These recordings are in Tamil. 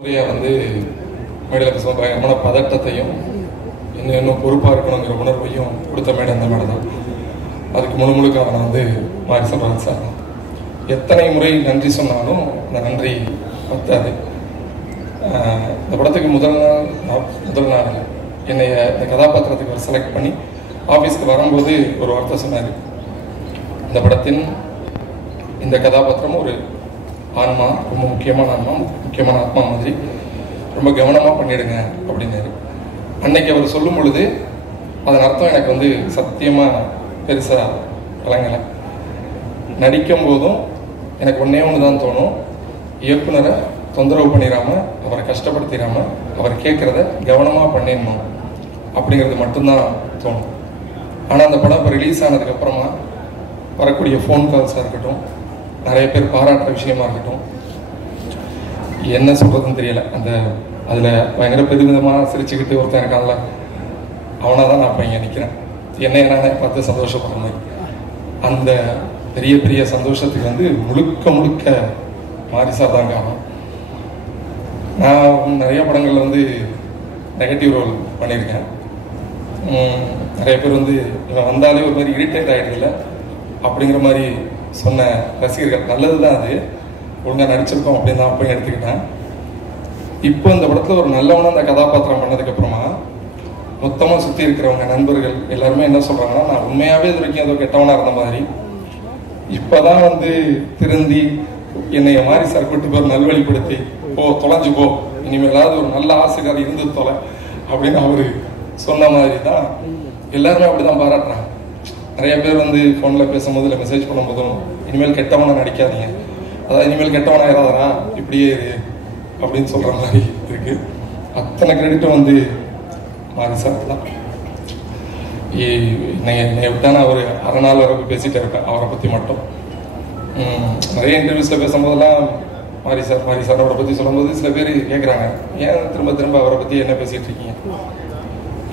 வந்து மேடையில் பேசுவோம் பயங்கரமான பதட்டத்தையும் இன்னும் பொறுப்பாக இருக்கணுங்கிற உணர்வையும் கொடுத்த மேடை அந்த மேடை தான். அதுக்கு முழுக்க நான் வந்து மாறி சொல்கிறேன் சார். எத்தனை முறை நன்றி சொன்னாலும் அந்த நன்றி பத்தாது. இந்த படத்துக்கு முதல் நாள் என்னைய இந்த கதாபாத்திரத்துக்கு ஒரு செலக்ட் பண்ணி ஆஃபீஸ்க்கு வரும்போது ஒரு வார்த்தை சொன்னார். இந்த படத்தின் இந்த கதாபாத்திரம் ஒரு ஆன்மா, ரொம்ப முக்கியமான ஆன்மா, முக்கியமான ஆத்மா மாதிரி ரொம்ப கவனமாக பண்ணிடுங்க அப்படின்னாரு. அன்னைக்கு அவர் சொல்லும் பொழுது அதன் அர்த்தம் எனக்கு வந்து சத்தியமாக பெருசாக விளங்கலை. நடிக்கும் போதும் எனக்கு ஒன்றே ஒன்று தான் தோணும், இயக்குனரை தொந்தரவு பண்ணிடாமல், அவரை கஷ்டப்படுத்திடாமல், அவர் கேட்குறத கவனமாக பண்ணிடணும் அப்படிங்கிறது மட்டும்தான் தோணும். ஆனால் அந்த படம் இப்போ ரிலீஸ் ஆனதுக்கப்புறமா வரக்கூடிய ஃபோன் கால்ஸாக இருக்கட்டும், நிறைய பேர் பாராட்டுற விஷயமா இருக்கட்டும், என்ன சொல்கிறதுன்னு தெரியலை. அதில் பயங்கர பெருமிதமாக சிரிச்சுக்கிட்டு ஒருத்தன் இருக்கான்ல, அவனாக தான் நான் இப்போ இங்கே நிற்கிறேன். என்னை நானே பார்த்து சந்தோஷப்படுற மாதிரி. அந்த பெரிய பெரிய சந்தோஷத்துக்கு வந்து முழுக்க மாறி சார் தான் காரணம். நான் நிறைய படங்களில் வந்து நெகட்டிவ் ரோல் பண்ணியிருக்கேன். நிறைய பேர் வந்து இவன் வந்தாலே ஒரு மாதிரி இரிட்டேட் ஆகிடுதில்ல அப்படிங்கிற மாதிரி சொன்ன ரசிகர்கள். நல்லது தான், அது ஒழுங்காக நடிச்சிருக்கோம் அப்படின்னு தான் அப்போ எடுத்துக்கிட்டேன். இப்போ இந்த படத்தில் ஒரு நல்லவனாக அந்த கதாபாத்திரம் பண்ணதுக்கப்புறமா மொத்தமாக சுற்றி இருக்கிறவங்க நண்பர்கள் எல்லாருமே என்ன சொல்கிறாங்கன்னா, நான் உண்மையாகவே இது வரைக்கும் ஏதோ கெட்டவனாக இருந்த மாதிரி இப்போ தான் வந்து திருந்தி என்னைய மாறி சார் கூட்டு போய் நல்வழிப்படுத்தி தொலைஞ்சு போ, இனிமேலாவது ஒரு நல்ல ஆசிரியர் இருந்து தொலை அப்படின்னு அவர் சொன்ன மாதிரி தான் எல்லாருமே அப்படி தான் பாராட்டுறாங்க. நிறைய பேர் வந்து ஃபோனில் பேசும்போது இல்லை மெசேஜ் பண்ணும்போதும் இனிமேல் கெட்டவனா நடிக்காதீங்க, அதாவது இனிமேல் கெட்டவனா ஏறாதரா இப்படியே இரு அப்படின்னு சொல்கிற மாதிரி இருக்கு. அத்தனை கிரெடிட்டும் வந்து மாறி சார் தான். என்னை விட்டா நான் ஒரு அரை நாள் வரை பேசிகிட்டே இருப்பேன் அவரை பற்றி மட்டும். நிறைய இன்டர்வியூஸில் பேசும்போதெல்லாம் மாறி சார் அவரை பற்றி சொல்லும்போது சில பேர் கேட்குறாங்க, ஏன் திரும்ப அவரை பற்றி என்ன பேசிகிட்டு இருக்கீங்க,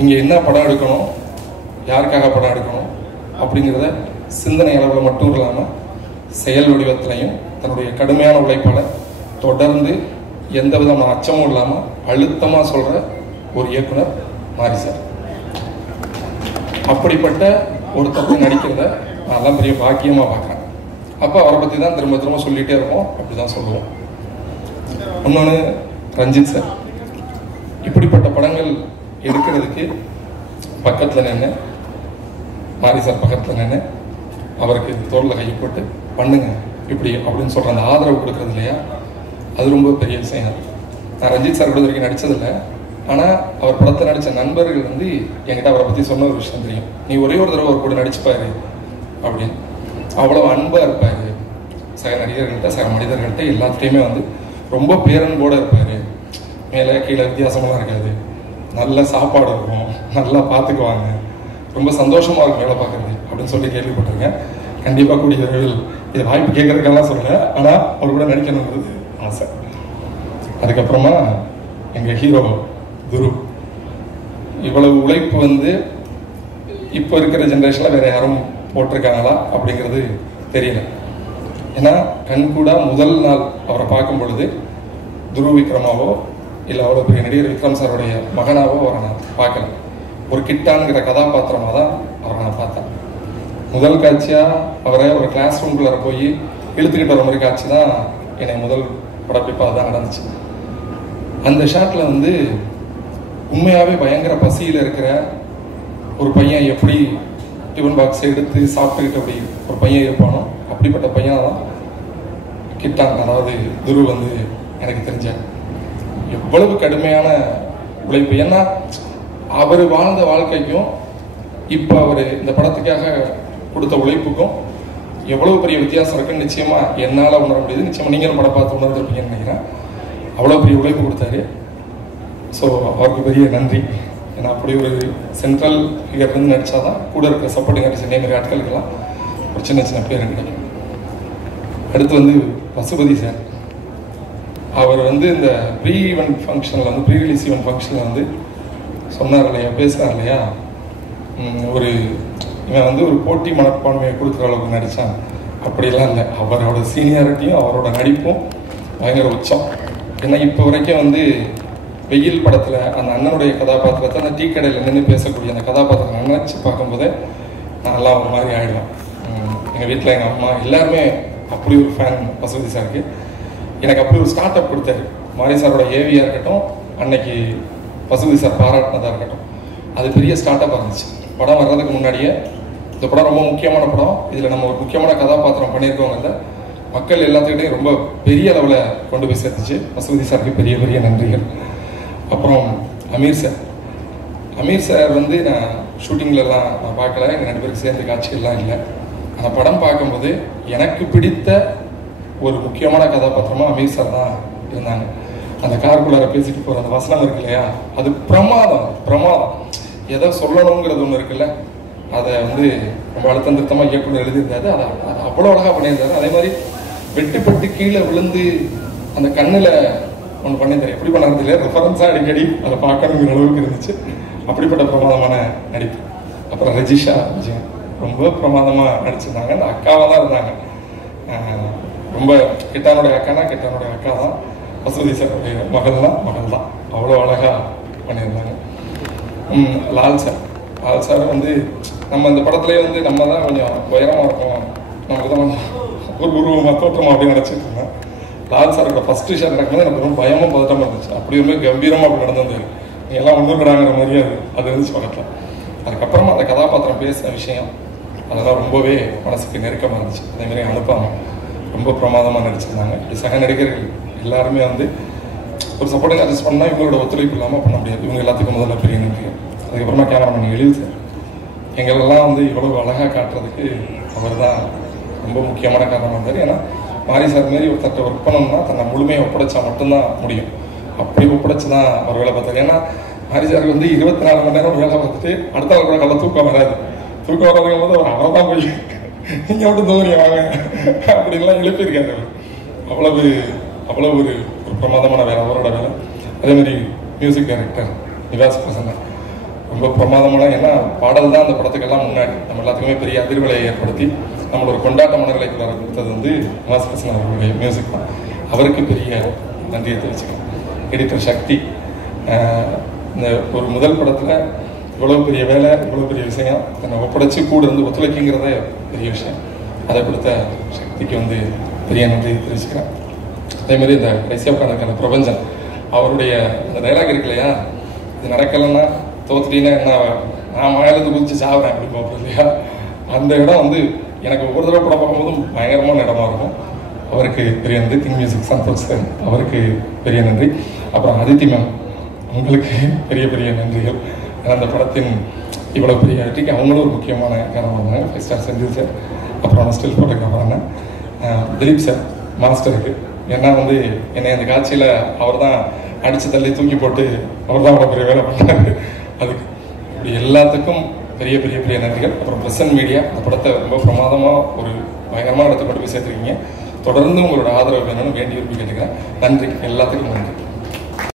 இங்கே என்ன படம் எடுக்கணும், யாருக்காக படம் எடுக்கணும் அப்படிங்கிறத சிந்தனை அளவில் மட்டும் இல்லாமல் செயல் வடிவத்திலையும் தன்னுடைய கடுமையான உழைப்பால் தொடர்ந்து எந்த விதமான அச்சமும் இல்லாமல் அழுத்தமாக சொல்கிற ஒரு இயக்குனர் மாறி சார். அப்படிப்பட்ட ஒருத்தர் நடிக்கிறத நான் பெரிய பாக்கியமாக பார்க்குறேன். அப்போ அவரை பற்றி தான் திரும்ப சொல்லிகிட்டே இருக்கோம், அப்படி தான் சொல்லுவோம். இன்னொன்று ரஞ்சித் சார். இப்படிப்பட்ட படங்கள் எடுக்கிறதுக்கு பக்கத்தில் நின்று மாறி சார் பக்கத்தில் நின்று அவருக்கு தோளில் கையை போட்டு பண்ணுங்க இப்படி அப்படின்னு சொல்கிற அந்த ஆதரவு கொடுக்குறது இல்லையா, அது ரொம்ப பெரிய விஷயம். நான் ரஞ்சித் சார் கூட வரைக்கும் நடித்ததில்லை, ஆனால் அவர் படத்தில் நடித்த நண்பர்கள் வந்து என்கிட்ட அவரை பற்றி சொன்ன ஒரு விஷயம் தெரியும். நீ ஒரே ஒரு தடவை அவர் கூட நடிச்சுப்பாரு அப்படின்னு. அவ்வளோ அன்பாக இருப்பார் சக நடிகர்கள்ட்ட, சக மனிதர்கள்ட்ட எல்லாத்துலேயுமே வந்து ரொம்ப பேரன்போடு இருப்பார். மேலே கீழே வித்தியாசமெல்லாம் இருக்காது. நல்ல சாப்பாடு இருக்கும், நல்லா பார்த்துக்குவாங்க, ரொம்ப சந்தோஷமாக இருக்கும் வேலை பார்க்குறது அப்படின்னு சொல்லி கேள்விப்பட்டிருக்கேன். கண்டிப்பாக கூடிய விரைவில் இது வாய்ப்பு கேட்குறதுக்கெல்லாம் சொல்லலை, ஆனால் அவர் கூட நடிக்கணுங்கிறது ஆசை. அதுக்கப்புறமா எங்கள் ஹீரோ துரு. இவ்வளவு உழைப்பு வந்து இப்போ இருக்கிற ஜென்ரேஷனில் வேறு யாரும் போட்டிருக்காங்களா அப்படிங்கிறது தெரியல. ஏன்னா கண்கூடா முதல் நாள் அவரை பார்க்கும் பொழுது துரு விக்ரமாவோ இல்லை அவ்வளோ பெரிய நடிகர் விக்ரம் சாருடைய மகனாவோ அவரை நான் பார்க்கல. ஒரு கிட்டான்கிற கதாபாத்திரமாக தான் அவரை நான் பார்த்தேன். முதல் காட்சியாக அவரை ஒரு கிளாஸ் ரூம்குள்ளே போய் இழுத்துக்கிட்டு வர மாதிரி காட்சி தான் என்னை முதல் படப்பிடிப்பாக தான் நடந்துச்சு. அந்த ஷாட்டில் வந்து உண்மையாகவே பயங்கர பசியில் இருக்கிற ஒரு பையன் எப்படி டிஃபன் பாக்ஸை எடுத்து சாப்பிட்டுக்கிட்டு அப்படி ஒரு பையன் இருப்பானோ அப்படிப்பட்ட பையனாக தான் கிட்டான், அதாவது துரு வந்து எனக்கு தெரிஞ்சேன். எவ்வளவு கடுமையான உழைப்பு, ஏன்னா அவர் வாழ்ந்த வாழ்க்கைக்கும் இப்போ அவர் இந்த படத்துக்காக கொடுத்த உழைப்புக்கும் எவ்வளவு பெரிய வித்தியாசம் இருக்குன்னு நிச்சயமாக என்னால் உணர முடியுது. நிச்சயமாக நீங்களும் படம் பார்த்து உணர்ந்துருப்பீங்கன்னு நினைக்கிறேன். அவ்வளோ பெரிய உழைப்பு கொடுத்தாரு. ஸோ அவருக்கு பெரிய நன்றி. ஏன்னா அப்படி ஒரு சென்ட்ரல் ஃபிகர் வந்து நடித்தா தான் கூட இருக்கிற சப்போர்ட்டிங் ஆர்டிஸ்ட் இதே மாதிரி ஆட்களுக்கெல்லாம் ஒரு சின்ன பேர் கிடைக்கும். அடுத்து வந்து பசுபதி சார். அவர் வந்து இந்த ப்ரீ ஈவெண்ட் ஃபங்க்ஷனில் வந்து ப்ரீ ரிலீஸ் ஈவெண்ட் ஃபங்க்ஷனில் வந்து சொன்னார் இல்லையா, பேசுனார் இல்லையா, ஒரு இவன் வந்து ஒரு போட்டி மனப்பான்மையை கொடுக்குற அளவுக்கு நடித்தான் அப்படிலாம் இல்லை. அவரோட சீனியாரிட்டியும் அவரோட நடிப்பும் பயங்கர உச்சம். ஏன்னா இப்போ வரைக்கும் வந்து வெயில் படத்தில் அந்த அண்ணனுடைய கதாபாத்திரத்தை அந்த டீ கடையில் நின்று பேசக்கூடிய அந்த கதாபாத்திரம் நினைச்சு பார்க்கும்போதே நான்லாம் ஒரு மாதிரி ஆகிடுவேன். எங்கள் வீட்டில் எங்கள் அம்மா எல்லாருமே அப்படி ஒரு ஃபேன் பசுபதி சாருக்கு. எனக்கு அப்படி ஒரு ஸ்டார்ட் அப் கொடுத்தாரு. மாரி சாரோட ஏவியாக இருக்கட்டும், அன்னைக்கு பசுபதி சார் பாராட்டினதாக இருக்கட்டும், அது பெரிய ஸ்டார்ட் அப்பாக இருந்துச்சு. படம் வர்றதுக்கு முன்னாடியே இந்த படம் ரொம்ப முக்கியமான படம், இதில் நம்ம ஒரு முக்கியமான கதாபாத்திரம் பண்ணியிருக்கோங்கிறத மக்கள் எல்லாத்துக்கிட்டையும் ரொம்ப பெரிய அளவில் கொண்டு போய் சேர்த்துச்சு. பசுபதி சாருக்கு பெரிய பெரிய நன்றிகள். அப்புறம் அமீர் சார் வந்து நான் ஷூட்டிங்லலாம் நான் பார்க்கல, எங்கள் 2 பேருக்கு சேர்ந்து காட்சிகள்லாம் இல்லை. அந்த படம் பார்க்கும்போது எனக்கு பிடித்த ஒரு முக்கியமான கதாபாத்திரமாக அமீர் சார் தான் இருந்தாங்க. அந்த காருக்குள்ளார பேசிட்டு போகிற அந்த வசனம் இருக்கு இல்லையா, அது பிரமாதம். எதை சொல்லணுங்கிறது ஒன்று இருக்குல்ல, அதை வந்து ரொம்ப அழுத்தம் திருத்தமாக இயக்குனர் எழுதியிருந்தாரு. அதை அவ்வளோ அழகாக பண்ணியிருந்தாரு. அதே மாதிரி வெட்டுப்பட்டு கீழே விழுந்து அந்த கண்ணில் ஒன்று பண்ணியிருந்தாரு. எப்படி பண்ணாரு தெரியல, ரெஃபரன்ஸாக அடிக்கடி அதை பார்க்கணுங்கிற அளவுக்கு இருந்துச்சு. அப்படிப்பட்ட பிரமாதமான நடிப்பு. அப்புறம் ரஜிஷா விஜயன் ரொம்ப பிரமாதமாக நடிச்சிருந்தாங்க. அந்த அக்காவாக தான் இருந்தாங்க. ரொம்ப கிட்டானுடைய அக்கா தான். பசுபதி சாருடைய மகள் தான். அவ்வளோ அழகாக பண்ணியிருந்தாங்க. லால் சார் வந்து நம்ம இந்த படத்துலேயே வந்து நம்ம தான் கொஞ்சம் உயரமாக இருக்கோம், நமக்கு தான் ஒரு உருவமாக தோற்றமாக அப்படின்னு நினச்சிட்டு இருந்தேன். லால் சாரோட ஃபஸ்ட்டு ஷாட் நடக்கும்போது எனக்கு ரொம்ப பயமாக பதட்டமாக இருந்துச்சு. அப்படி ஒரு கம்பீரமாக அப்படி நடந்தது. நீங்கள் எல்லாம் ஒன்றுங்கிறாங்கிற மாதிரி அது இருந்துச்சு படத்தில். அதுக்கப்புறமா அந்த கதாபாத்திரம் பேசின விஷயம் அதெல்லாம் ரொம்பவே மனசுக்கு நெருக்கமாக இருந்துச்சு. அதேமாதிரி அனுப்பாமல் ரொம்ப பிரமாதமாக நடிச்சிருந்தாங்க. இப்படி சக நடிகர்கள் எல்லாருமே வந்து ஒரு சப்போர்ட்டிங் அட்ஜஸ்ட் பண்ணால் இவங்களோட ஒத்துழைப்பு இல்லாமல் பண்ண முடியாது. இவங்க எல்லாத்துக்கும் முதல்ல பெரிய நன்றி. அதுக்கப்புறமா கேமராமேன் எழில் சார் எங்களெல்லாம் வந்து இவ்வளோ அழகாக காட்டுறதுக்கு அவர் தான் ரொம்ப முக்கியமான காரணமாக இருந்தார். ஏன்னா மாரி சார் மாரி ஒரு தட்டை ஒர்க் பண்ணணும்னா தன்னை முழுமையாக ஒப்படைச்சா மட்டும்தான் முடியும். அப்படி ஒப்படைச்சு தான் அவர் வேலை பார்த்தாரு. ஏன்னா மாரி சாருக்கு வந்து 24 மணி நேரம் வேலை பார்த்துட்டு அடுத்த நாள் கூட நல்லா தூக்கம் வராது. தூக்கம் வராதுங்கும் போது அவர் அவரை தான் போய் நீங்கள் மட்டும் தோணிய வாங்க அப்படின்லாம் எழுப்பியிருக்காரு. அவ்வளோ ஒரு பிரமாதமான வேலை அவரோட வேலை. அதேமாதிரி மியூசிக் டைரக்டர் நிவாஸ் பிரசன்னா ரொம்ப பிரமாதமான, ஏன்னா பாடல் தான் அந்த படத்துக்கெல்லாம் முன்னாடி நம்ம எல்லாத்துக்குமே பெரிய அதிர்வலையை ஏற்படுத்தி நம்மளோட ஒரு கொண்டாட்ட மனநிலைக்குள்ளார கொடுத்தது வந்து நிவாஸ் பிரசன்னா அவருடைய மியூசிக் தான். அவருக்கு பெரிய நன்றியை தெரிவிச்சுக்கேன். எடிட்டர் சக்தி இந்த ஒரு முதல் படத்தில் இவ்வளோ பெரிய வேலை, இவ்வளோ பெரிய விஷயம் தன்னை ஒப்படைச்சு கூட இருந்து ஒத்துழைக்குங்கிறதே பெரிய விஷயம். அதை கொடுத்த சக்திக்கு வந்து பெரிய நன்றி தெரிவிச்சுக்கிறேன். அதேமாதிரி இந்த கடைசியாக உட்காந்துருக்க அந்த பிரபஞ்சன் அவருடைய இந்த டைலாக் இருக்கு இல்லையா, இது நடக்கலைன்னா தோத்துட்டீங்கன்னா என்ன, நான் மழையிலேருந்து குதிச்சு சாப்பிட்றேன் அப்படி பார்ப்போம் இல்லையா, அந்த இடம் வந்து எனக்கு ஒவ்வொரு தடவை படம் பார்க்கும்போதும் பயங்கரமான இடமா இருக்கும். அவருக்கு பெரிய நன்றி. கிங் மியூசிக் சந்தோஷ் சார் அவருக்கு பெரிய நன்றி. அப்புறம் அதித்தி மேம் அவங்களுக்கு பெரிய பெரிய நன்றிகள். அந்த படத்தின் இவ்வளோ பெரிய வெற்றிக்கு அவங்களும் ஒரு முக்கியமான காரணமாக இருந்தாங்க. 5 ஸ்டார் செந்தில் சார், அப்புறம் ஸ்டில் ஃபோட்டோகிராஃபர் அண்ணன் திலீப் சார் மாஸ்டருக்கு. ஏன்னா வந்து என்னை அந்த காட்சியில் அவர் தான் அடித்து தள்ளி தூக்கி போட்டு அவர் தான் அவ்வளோ பெரிய வேலை பண்ணாரு. அதுக்கு இப்படி எல்லாத்துக்கும் பெரிய பெரிய பெரிய நன்றிகள். அப்புறம் பிரசன்ட் மீடியா அந்த படத்தை ரொம்ப பிரமாதமாக ஒரு பயங்கரமாக இடத்தை கொண்டு போய் சேர்த்துருக்கீங்க. தொடர்ந்து உங்களோட ஆதரவு வேணும்னு வேண்டி விரும்பி கேட்டுக்கிறேன். நன்றி, எல்லாத்துக்கும் நன்றி.